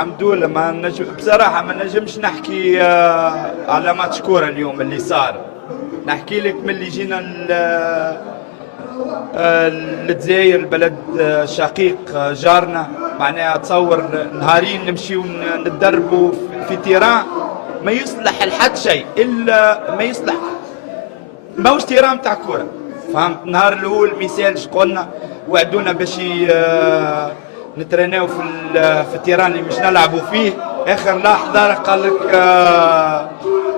الحمد لله. ما نجم بصراحة ما نجمش نحكي على ماتش كورة اليوم اللي صار. نحكي لك من اللي جينا للجزائر، البلد شقيق جارنا. معناها تصور نهارين نمشيو نتدربوا في تيران ما يصلح لحد شيء الا ما يصلح، ماهوش تيران متاع كورة. فهمت؟ النهار الاول ميسالش قلنا وعدونا باش نتريناو في التيران اللي مش نلعبوا فيه. اخر لحظه قال لك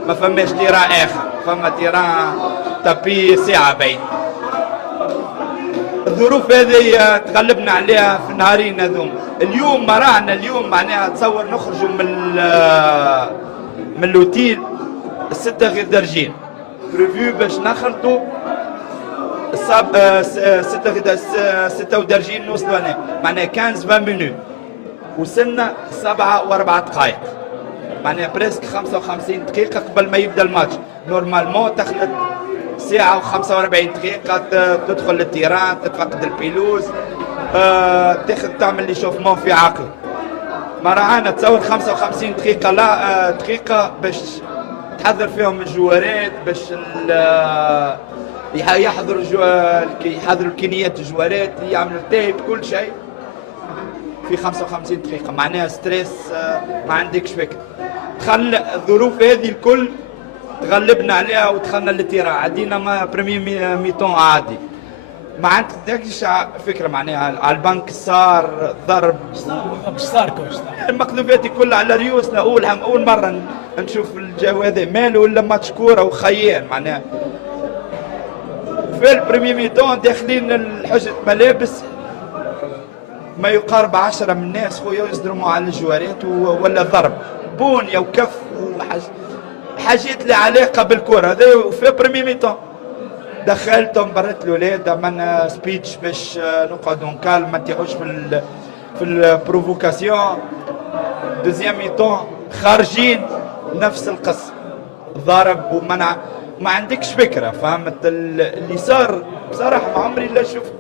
ما فماش تيران اخر، فما تيران تابي ساعه بعيد. الظروف هذه تغلبنا عليها في النهارين هذوم. اليوم رانا اليوم معناها تصور نخرجوا من الاوتيل الستة غير درجين بريفيو باش نخلطوا ستة ودرجين نوصلوا هنا، معناها 15 مينوت. وصلنا 7 و4 دقائق، معناها بريسك 55 دقيقة قبل ما يبدا الماتش. نورمالمون تخلط ساعة و45 دقيقة تدخل للتيران، تتفقد البيلوز، تاخذ تعمل لي شوفمون في عقل. ما رانا تصور 55 دقيقة لا دقيقة باش تحضر فيهم الجوارات، باش يحضروا الكينيات الجوارات، يعملوا تيب كل شيء في 55 دقيقة. معناها ستريس ما عندكش فكرة. دخل الظروف هذه الكل تغلبنا عليها ودخلنا للتيران. عدينا ما بريمي ميتون عادي، ما عندكش فكرة. معناها على البنك صار ضرب، المقلوبات كلها على ريوسنا. أول مرة نشوف الجو هذا ماله ولا ماتش كورة وخيال. معناها في البريمي ميتون داخلين الحجة ملابس ما يقارب 10 من الناس خويا يصدروا على الجوارات ولا ضرب بونية وكف حاجات اللي علاقة بالكرة. هذا في بريمي ميتون دخلتهم برات الولاد، عملنا سبيتش باش نقعدوا نكالم ما نتيحوش في البروفوكاسيون. دوزيام ميتون خارجين نفس القصة، ضرب ومنع. ما عندكش فكرة. فهمت اللي صار بصراحة؟ ما عمري لا شفت